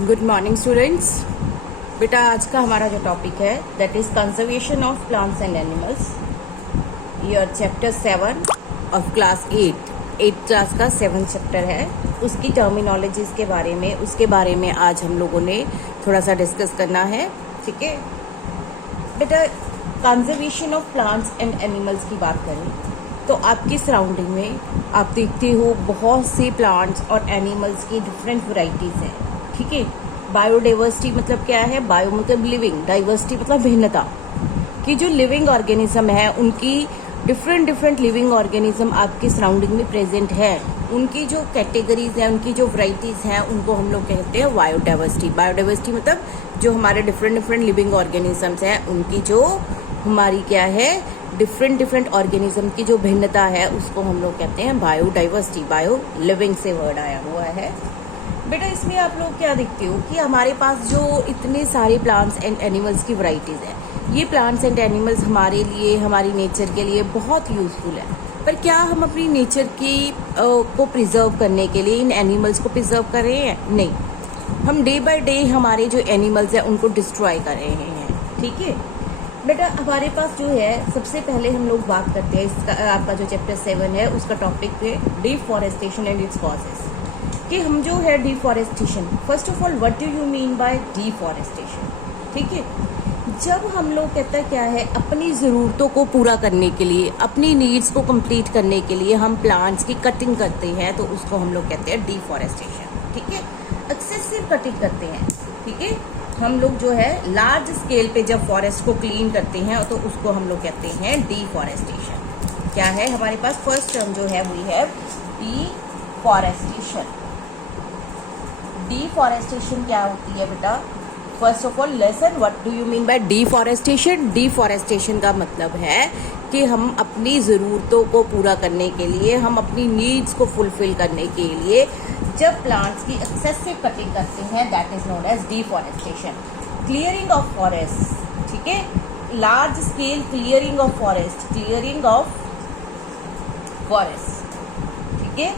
Good morning students. बेटा आज का हमारा जो टॉपिक है that is conservation of plants and animals, your chapter 7 of class 8 class का 7 चैप्टर है। उसकी टर्मिनोलॉजीज के बारे में आज हम लोगों ने थोड़ा सा डिस्कस करना है। ठीक है बेटा, conservation of plants and animals की बात करें तो आपकी सराउंडिंग में आप देखते हो बहुत से प्लांट्स और एनिमल्स की डिफरेंट वैरायटीज़ हैं। ठीक है, बायोडाइवर्सिटी मतलब क्या है? बायो मतलब लिविंग, डाइवर्सिटी मतलब भिन्नता कि जो लिविंग ऑर्गेनिज्म है उनकी डिफरेंट लिविंग ऑर्गेनिज्म आपके सराउंडिंग में प्रेजेंट है। उनकी जो कैटेगरीज हैं, उनकी जो वैरायटीज़ हैं, उनको हम लोग कहते हैं बायोडाइवर्सिटी। बायोडाइवर्सिटी मतलब जो हमारे डिफरेंट लिविंग ऑर्गेनिजम्स हैं उनकी जो हमारी क्या है, डिफरेंट ऑर्गेनिज्म की जो भिन्नता है उसको हम लोग कहते हैं बायोडाइवर्सिटी। बायो लिविंग से वर्ड आया हुआ है। बेटा इसमें आप लोग क्या देखते हो कि हमारे पास जो इतने सारे प्लांट्स एंड एनिमल्स की वैरायटीज़ हैं, ये प्लांट्स एंड एनिमल्स हमारे लिए, हमारी नेचर के लिए बहुत यूजफुल है। पर क्या हम अपनी नेचर की को प्रिजर्व करने के लिए इन एनिमल्स को प्रिजर्व कर रहे हैं? नहीं, हम डे बाय डे हमारे जो एनिमल्स हैं उनको डिस्ट्रॉय कर रहे हैं। ठीक है बेटा, हमारे पास जो है सबसे पहले हम लोग बात करते हैं इसका, आपका जो चैप्टर 7 है उसका टॉपिक है डिफॉरेस्टेशन एंड इट्स कॉजेस। कि हम जो है deforestation, first of all what do you mean by deforestation? ठीक है, जब हम लोग कहते हैं क्या है, अपनी ज़रूरतों को पूरा करने के लिए, अपनी नीड्स को कंप्लीट करने के लिए हम प्लांट्स की कटिंग करते हैं तो उसको हम लोग कहते हैं डिफॉरेस्टेशन। ठीक है, एक्सेसिव कटिंग करते हैं। ठीक है, हम लोग जो है लार्ज स्केल पे जब फॉरेस्ट को क्लीन करते हैं तो उसको हम लोग कहते हैं डिफॉरेस्टेशन। क्या है हमारे पास फर्स्ट टर्म जो है वी हैव डिफॉरेस्टेशन। डिफॉरेस्टेशन क्या होती है बेटा? First of all lesson what do you mean by deforestation. Deforestation का मतलब है कि हम अपनी ज़रूरतों को पूरा करने के लिए, हम अपनी नीड्स को फुलफिल करने के लिए जब प्लांट्स की एक्सेसिव कटिंग करते हैं that is known as deforestation. Clearing of forest, ठीक है, large scale clearing of forest, clearing of forest. ठीक है,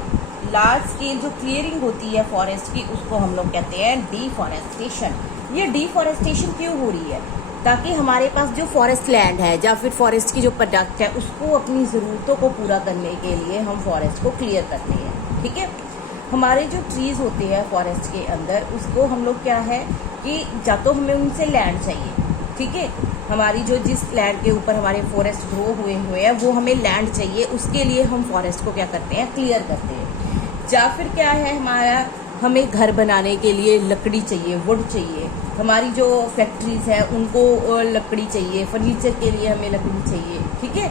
लार्ज स्केल जो क्लियरिंग होती है फॉरेस्ट की उसको हम लोग कहते हैं डिफॉरेस्टेशन। ये डिफॉरेस्टेशन क्यों हो रही है? ताकि हमारे पास जो फॉरेस्ट लैंड है या फिर फॉरेस्ट की जो प्रोडक्ट है उसको अपनी ज़रूरतों को पूरा करने के लिए हम फॉरेस्ट को क्लियर करते हैं। ठीक है, हमारे जो ट्रीज़ होते हैं फॉरेस्ट के अंदर उसको हम लोग क्या है कि या तो हमें उनसे लैंड चाहिए। ठीक है, हमारी जो जिस लैंड के ऊपर हमारे फॉरेस्ट ग्रो हुए हैं वो हमें लैंड चाहिए, उसके लिए हम फॉरेस्ट को क्या करते हैं, क्लियर करते हैं। या फिर क्या है, हमारा हमें घर बनाने के लिए लकड़ी चाहिए, वुड चाहिए। हमारी जो फैक्ट्रीज है उनको लकड़ी चाहिए, फर्नीचर के लिए हमें लकड़ी चाहिए। ठीक है,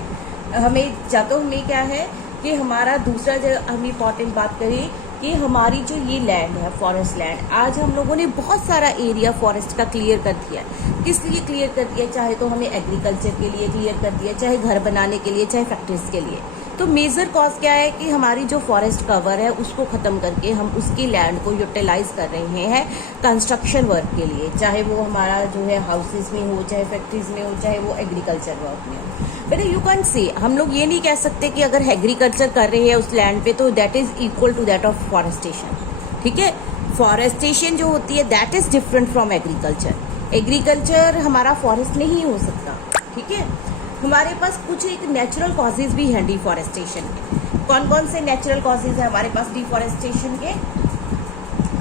हमें या तो हमें क्या है कि हमारा दूसरा जो हम इम्पॉर्टेंट बात करें कि हमारी जो ये लैंड है फॉरेस्ट लैंड, आज हम लोगों ने बहुत सारा एरिया फॉरेस्ट का क्लियर कर दिया। किस लिए क्लियर कर दिया? चाहे तो हमें एग्रीकल्चर के लिए क्लियर कर दिया, चाहे घर बनाने के लिए, चाहे फैक्ट्रीज के लिए। तो मेजर कॉज क्या है कि हमारी जो फॉरेस्ट कवर है उसको ख़त्म करके हम उसकी लैंड को यूटिलाइज कर रहे हैं कंस्ट्रक्शन वर्क के लिए, चाहे वो हमारा जो है हाउसेज में हो, चाहे फैक्ट्रीज में हो, चाहे वो एग्रीकल्चर वर्क में हो। बेटा यू कैन से हम लोग ये नहीं कह सकते कि अगर एग्रीकल्चर कर रहे हैं उस लैंड पे तो that is equal to that of forestation. ठीक है, फॉरेस्टेशन जो होती है that is different from agriculture. Agriculture हमारा फॉरेस्ट नहीं हो सकता। ठीक है, हमारे पास कुछ एक नेचुरल कॉजेज भी हैं डिफॉरेस्टेशन के। कौन कौन से नेचुरल कॉजेज हैं हमारे पास डिफॉरेस्टेशन के?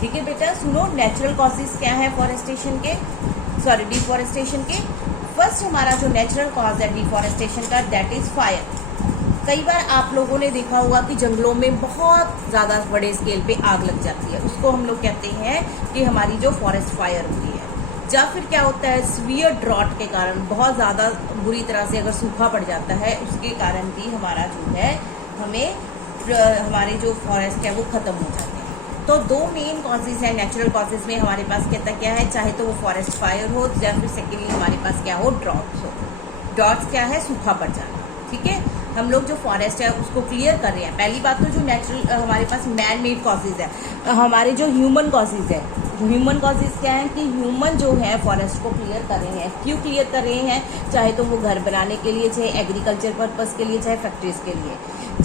ठीक है बेटा सुनो, नेचुरल कॉजेज क्या है फॉरेस्टेशन के, सॉरी डिफॉरेस्टेशन के। फर्स्ट हमारा जो नेचुरल कॉज है डिफॉरेस्टेशन का दैट इज फायर। कई बार आप लोगों ने देखा होगा कि जंगलों में बहुत ज़्यादा बड़े स्केल पे आग लग जाती है, उसको हम लोग कहते हैं कि हमारी जो फॉरेस्ट फायर होती है। या फिर क्या होता है, सीवियर ड्रॉट के कारण बहुत ज़्यादा बुरी तरह से अगर सूखा पड़ जाता है उसके कारण भी हमारा जो है हमें हमारे जो फॉरेस्ट है वो ख़त्म हो जाते हैं। तो दो मेन कॉजेज हैं नेचुरल कॉजेज में हमारे पास कहता क्या है, चाहे तो वो फॉरेस्ट फायर हो या फिर सेकेंडली हमारे पास क्या हो, ड्रॉट्स हो। ड्रॉट्स क्या है, सूखा पड़ जाना। ठीक है, हम लोग जो फॉरेस्ट है उसको क्लियर कर रहे हैं। पहली बात तो जो नेचुरल हमारे पास मैन मेड कॉजेज है, हमारे जो ह्यूमन कॉजेज है, ह्यूमन कॉजेज क्या है कि ह्यूमन जो है फॉरेस्ट को क्लियर कर रहे हैं। क्यों क्लियर कर रहे हैं? चाहे तो वो घर बनाने के लिए, चाहे एग्रीकल्चर पर्पस के लिए, चाहे फैक्ट्रीज के लिए।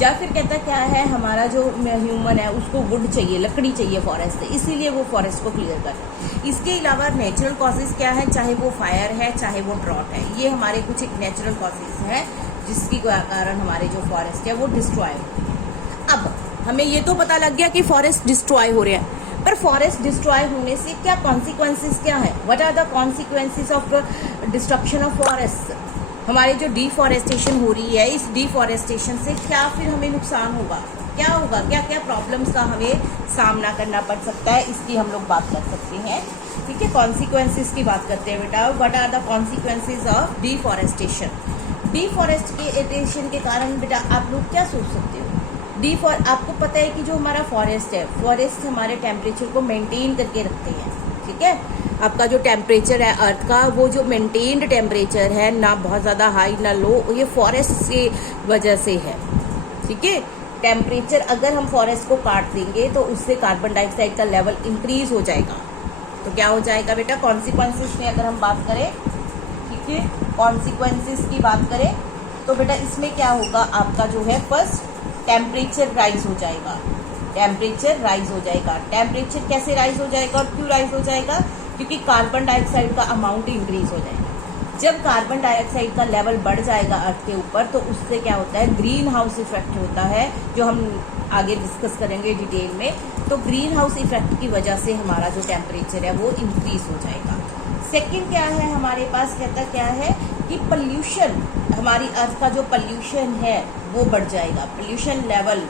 या फिर कहता क्या है, हमारा जो ह्यूमन है उसको वुड चाहिए, लकड़ी चाहिए फॉरेस्ट से, इसीलिए वो फॉरेस्ट को क्लियर कर रहे हैं। इसके अलावा नेचुरल कॉजेज क्या है, चाहे वो फायर है, चाहे वो ड्रॉट है, ये हमारे कुछ एक नेचुरल कॉजेज हैं जिसकी कारण हमारे जो फॉरेस्ट है वो डिस्ट्रॉय होती है। अब हमें ये तो पता लग गया कि फॉरेस्ट डिस्ट्रॉय हो रहे हैं, पर फॉरेस्ट डिस्ट्रॉय होने से क्या कॉन्सिक्वेंसेस क्या है? What are the consequences of destruction of forest? हमारी जो डिफॉरेस्टेशन हो रही है, इस डिफॉरेस्टेशन से क्या फिर हमें नुकसान होगा, क्या होगा, क्या क्या प्रॉब्लम्स का हमें सामना करना पड़ सकता है, इसकी हम लोग बात कर सकते हैं। ठीक है, कॉन्सिक्वेंसेस की बात करते हैं बेटा। What are the consequences of deforestation? Deforestation के कारण बेटा आप लोग क्या सोच सकते हो? आपको पता है कि जो हमारा फॉरेस्ट है, फॉरेस्ट हमारे टेम्परेचर को मेंटेन करके रखते हैं। ठीक है, आपका जो टेम्परेचर है अर्थ का, वो जो मेंटेन्ड टेम्परेचर है, ना बहुत ज़्यादा हाई ना लो, ये फॉरेस्ट की वजह से है। ठीक है, टेम्परेचर अगर हम फॉरेस्ट को काट देंगे तो उससे कार्बन डाइऑक्साइड का लेवल इंक्रीज हो जाएगा। तो क्या हो जाएगा बेटा कॉन्सिक्वेंसेस में अगर हम बात करें? ठीक है, कॉन्सिक्वेंसेस की बात करें तो बेटा इसमें क्या होगा, आपका जो है फर्स्ट टेम्परेचर राइज हो जाएगा। टेम्परेचर राइज हो जाएगा। टेम्परेचर कैसे राइज हो जाएगा और क्यों राइज हो जाएगा? क्योंकि कार्बन डाइऑक्साइड का अमाउंट इंक्रीज हो जाएगा। जब कार्बन डाइऑक्साइड का लेवल बढ़ जाएगा अर्थ के ऊपर, तो उससे क्या होता है, ग्रीन हाउस इफेक्ट होता है, जो हम आगे डिस्कस करेंगे डिटेल में। तो ग्रीन हाउस इफेक्ट की वजह से हमारा जो टेम्परेचर है वो इंक्रीज हो जाएगा। सेकंड क्या है हमारे पास, कहता क्या है कि पॉल्यूशन, हमारी अर्थ का जो पॉल्यूशन है वो बढ़ जाएगा, पॉल्यूशन लेवल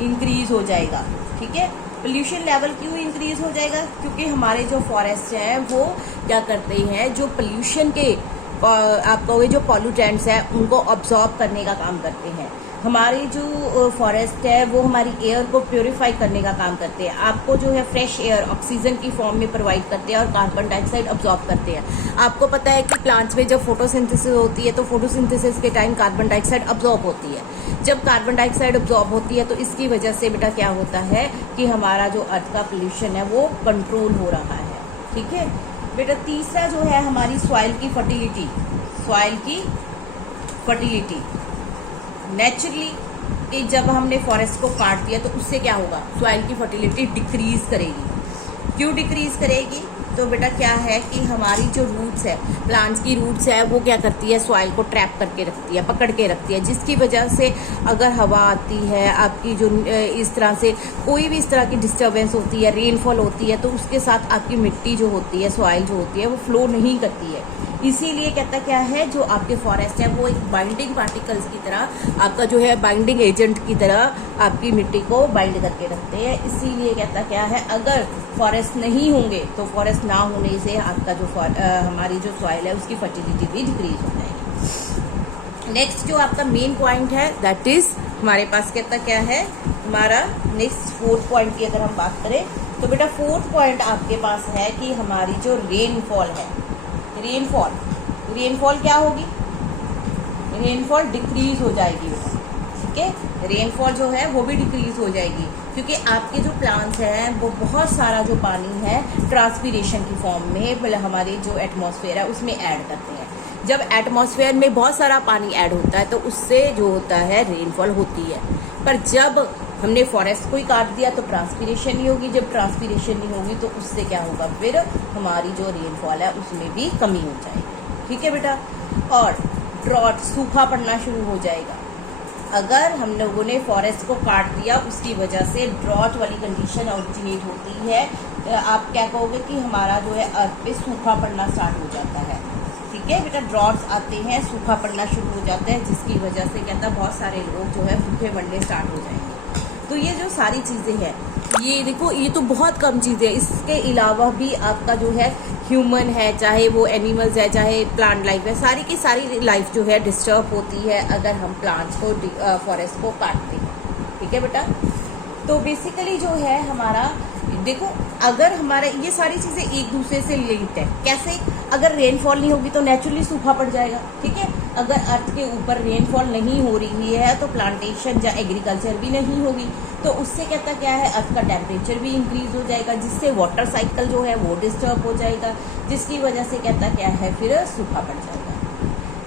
इंक्रीज हो जाएगा। ठीक है, पोल्यूशन लेवल क्यों इंक्रीज हो जाएगा? क्योंकि हमारे जो फॉरेस्ट हैं वो क्या करते हैं, जो पोल्यूशन के आप कहोगे जो पॉल्यूटेंट्स हैं उनको ऑब्जॉर्ब करने का काम करते हैं। हमारी जो फॉरेस्ट है वो हमारी एयर को प्योरीफाई करने का काम करते हैं। आपको जो है फ्रेश एयर ऑक्सीजन की फॉर्म में प्रोवाइड करते हैं और कार्बन डाइऑक्साइड ऑब्जॉर्ब करते हैं। आपको पता है कि प्लांट्स में जब फोटोसिंथेसिस होती है तो फोटोसिंथेसिस के टाइम कार्बन डाइऑक्साइड ऑब्जॉर्ब होती है। जब कार्बन डाइऑक्साइड ऑब्जॉर्ब होती है तो इसकी वजह से बेटा क्या होता है कि हमारा जो अर्थ का पोल्यूशन है वो कंट्रोल हो रहा है। ठीक है बेटा, तीसरा जो है हमारी सॉइल की फर्टिलिटी। सॉइल की फर्टिलिटी नेचुरली कि जब हमने फॉरेस्ट को काट दिया तो उससे क्या होगा, सॉइल की फर्टिलिटी डिक्रीज करेगी। क्यों डिक्रीज करेगी? तो बेटा क्या है कि हमारी जो रूट्स है, प्लांट्स की रूट्स है, वो क्या करती है, सॉइल को ट्रैप करके रखती है, पकड़ के रखती है, जिसकी वजह से अगर हवा आती है, आपकी जो इस तरह से कोई भी इस तरह की डिस्टर्बेंस होती है, रेनफॉल होती है, तो उसके साथ आपकी मिट्टी जो होती है, सॉइल जो होती है, वो फ्लो नहीं करती है। इसीलिए कहता क्या है, जो आपके फॉरेस्ट है वो एक बाइंडिंग पार्टिकल्स की तरह, आपका जो है बाइंडिंग एजेंट की तरह आपकी मिट्टी को बाइंड करके रखते हैं। इसीलिए कहता क्या है, अगर फॉरेस्ट नहीं होंगे तो फॉरेस्ट ना होने से आपका जो हमारी जो सॉइल है उसकी फर्टिलिटी भी डिक्रीज हो जाएगी। नेक्स्ट जो आपका मेन पॉइंट है दैट इज हमारे पास कहता क्या है, हमारा नेक्स्ट फोर्थ पॉइंट की अगर हम बात करें तो बेटा फोर्थ पॉइंट आपके पास है कि हमारी जो रेनफॉल है, रेनफॉल क्या होगी, रेनफॉल डिक्रीज हो जाएगी बेटा। ठीक है, रेनफॉल जो है वो भी डिक्रीज हो जाएगी क्योंकि आपके जो प्लांट्स हैं वो बहुत सारा जो पानी है ट्रांसपीरेशन की फॉर्म में मतलब हमारे जो एटमॉस्फेयर है उसमें ऐड करते हैं। जब एटमॉस्फेयर में बहुत सारा पानी ऐड होता है तो उससे जो होता है रेनफॉल होती है। पर जब हमने फॉरेस्ट को ही काट दिया तो ट्रांसपीरेशन नहीं होगी। जब ट्रांसपीरेशन नहीं होगी तो उससे क्या होगा, फिर हमारी जो रेनफॉल है उसमें भी कमी हो जाएगी। ठीक है बेटा, और ड्रॉट, सूखा पड़ना शुरू हो जाएगा। अगर हम लोगों ने फॉरेस्ट को काट दिया उसकी वजह से ड्रॉट वाली कंडीशन ऑरिजिनेट होती है। आप क्या कहोगे कि हमारा जो है अर्थ पे सूखा पड़ना स्टार्ट हो जाता है। ठीक है बेटा, ड्रॉट्स आते हैं, सूखा पड़ना शुरू हो जाता है, जिसकी वजह से कहता बहुत सारे लोग जो है भूखे मरने स्टार्ट हो जाएंगे। तो ये जो सारी चीज़ें हैं, ये देखो ये तो बहुत कम चीज़ें हैं। इसके अलावा भी आपका जो है ह्यूमन है, चाहे वो एनिमल्स है, चाहे प्लांट लाइफ है, सारी की सारी लाइफ जो है डिस्टर्ब होती है अगर हम प्लांट्स को फॉरेस्ट को काटते हैं। ठीक है बेटा, तो बेसिकली जो है हमारा देखो अगर हमारा ये सारी चीजें एक दूसरे से लिंक्ड है। कैसे? अगर रेनफॉल नहीं होगी तो नेचुरली सूखा पड़ जाएगा, ठीक है। अगर अर्थ के ऊपर रेनफॉल नहीं हो रही है तो प्लांटेशन या एग्रीकल्चर भी नहीं होगी, तो उससे कहता क्या है, अर्थ का टेम्परेचर भी इंक्रीज हो जाएगा, जिससे वाटर साइकिल जो है वो डिस्टर्ब हो जाएगा, जिसकी वजह से कहता क्या है, फिर सूखा पड़ जाएगा।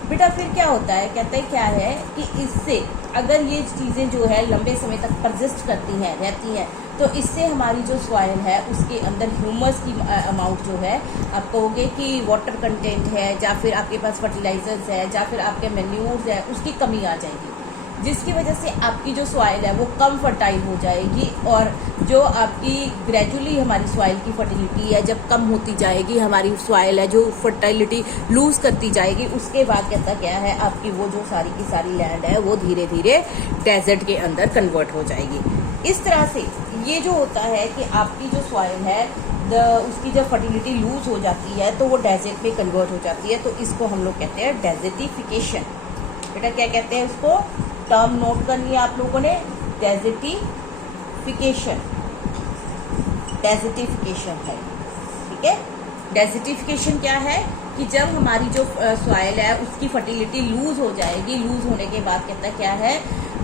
बेटा फिर क्या होता है, कहते हैं क्या है कि इससे अगर ये चीज़ें जो है लंबे समय तक परसिस्ट करती हैं, रहती हैं, तो इससे हमारी जो सॉइल है उसके अंदर ह्यूमस की अमाउंट जो है, आप कहोगे कि वाटर कंटेंट है या फिर आपके पास फर्टिलाइजर्स है या फिर आपके मैन्यूर्स है, उसकी कमी आ जाएगी, जिसकी वजह से आपकी जो सॉइल है वो कम फर्टाइल हो जाएगी। और जो आपकी ग्रेजुअली हमारी सॉइल की फर्टिलिटी है जब कम होती जाएगी, हमारी सॉइल है जो फर्टिलिटी लूज करती जाएगी, उसके बाद कहता क्या है, आपकी वो जो सारी की सारी लैंड है वो धीरे धीरे डेजर्ट के अंदर कन्वर्ट हो जाएगी। इस तरह से ये जो होता है कि आपकी जो सॉइल है उसकी जब फर्टिलिटी लूज हो जाती है तो वो डेजर्ट में कन्वर्ट हो जाती है, तो इसको हम लोग कहते हैं डेजर्टिफिकेशन। बेटा क्या कहते हैं इसको, टर्म नोट करनी है आप लोगों ने, डेजर्टिफिकेशन। डेजर्टिफिकेशन है, ठीक है। डेजर्टिफिकेशन क्या है कि जब हमारी जो सॉइल है उसकी फर्टिलिटी लूज हो जाएगी, लूज होने के बाद कहता क्या है,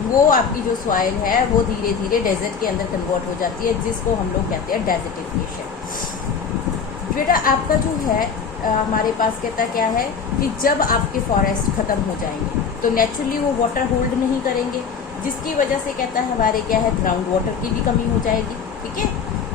वो आपकी जो सॉइल है वो धीरे धीरे डेजर्ट के अंदर कन्वर्ट हो जाती है, जिसको हम लोग कहते हैं डेजर्टिफिकेशन। बेटा आपका जो है हमारे पास कहता क्या है कि जब आपके फॉरेस्ट खत्म हो जाएंगे तो नेचुरली वो वाटर होल्ड नहीं करेंगे, जिसकी वजह से कहता है हमारे क्या है, ग्राउंड वाटर की भी कमी हो जाएगी, ठीक है।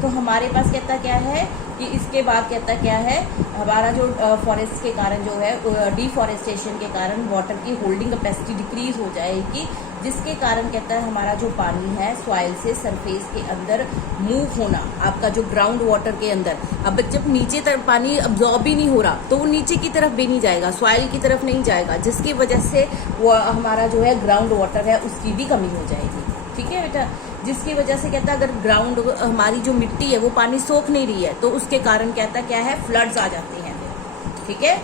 तो हमारे पास कहता क्या है कि इसके बाद कहता क्या है, हमारा जो फॉरेस्ट के कारण जो है, डिफॉरेस्टेशन के कारण वाटर की होल्डिंग कैपेसिटी डिक्रीज हो जाएगी, जिसके कारण कहता है हमारा जो पानी है सॉइल से सरफेस के अंदर मूव होना, आपका जो ग्राउंड वाटर के अंदर, अब जब नीचे तरफ पानी अब्जॉर्ब ही नहीं हो रहा तो वो नीचे की तरफ भी नहीं जाएगा, सॉइल की तरफ नहीं जाएगा, जिसकी वजह से वो हमारा जो है ग्राउंड वाटर है उसकी भी कमी हो जाएगी, ठीक है बेटा। जिसकी वजह से कहता है अगर ग्राउंड हमारी जो मिट्टी है वो पानी सोख नहीं रही है तो उसके कारण कहता क्या है, फ्लड्स आ जाते हैं, ठीक है।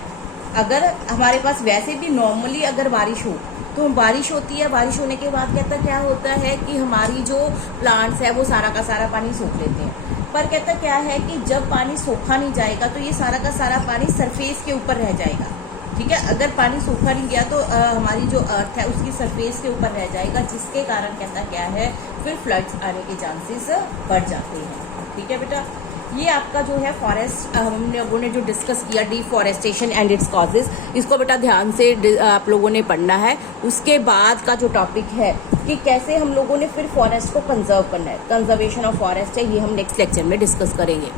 अगर हमारे पास वैसे भी नॉर्मली अगर बारिश हो तो बारिश होती है, बारिश होने के बाद कहता क्या होता है कि हमारी जो प्लांट्स है वो सारा का सारा पानी सोख लेते हैं, पर कहता क्या है कि जब पानी सोखा नहीं जाएगा तो ये सारा का सारा पानी सरफेस के ऊपर रह जाएगा, ठीक है। अगर पानी सूखा नहीं गया तो हमारी जो अर्थ है उसकी सरफेस के ऊपर रह जाएगा, जिसके कारण कहता क्या है, फिर फ्लड्स आने के चांसेस बढ़ जाते हैं, ठीक है बेटा। ये आपका जो है फॉरेस्ट हम लोगों ने जो डिस्कस किया, डिफॉरेस्टेशन एंड इट्स कॉजेज, इसको बेटा ध्यान से आप लोगों ने पढ़ना है। उसके बाद का जो टॉपिक है कि कैसे हम लोगों ने फिर फॉरेस्ट को कंजर्व करना है, कंजर्वेशन ऑफ फॉरेस्ट है, ये हम नेक्स्ट लेक्चर में डिस्कस करेंगे।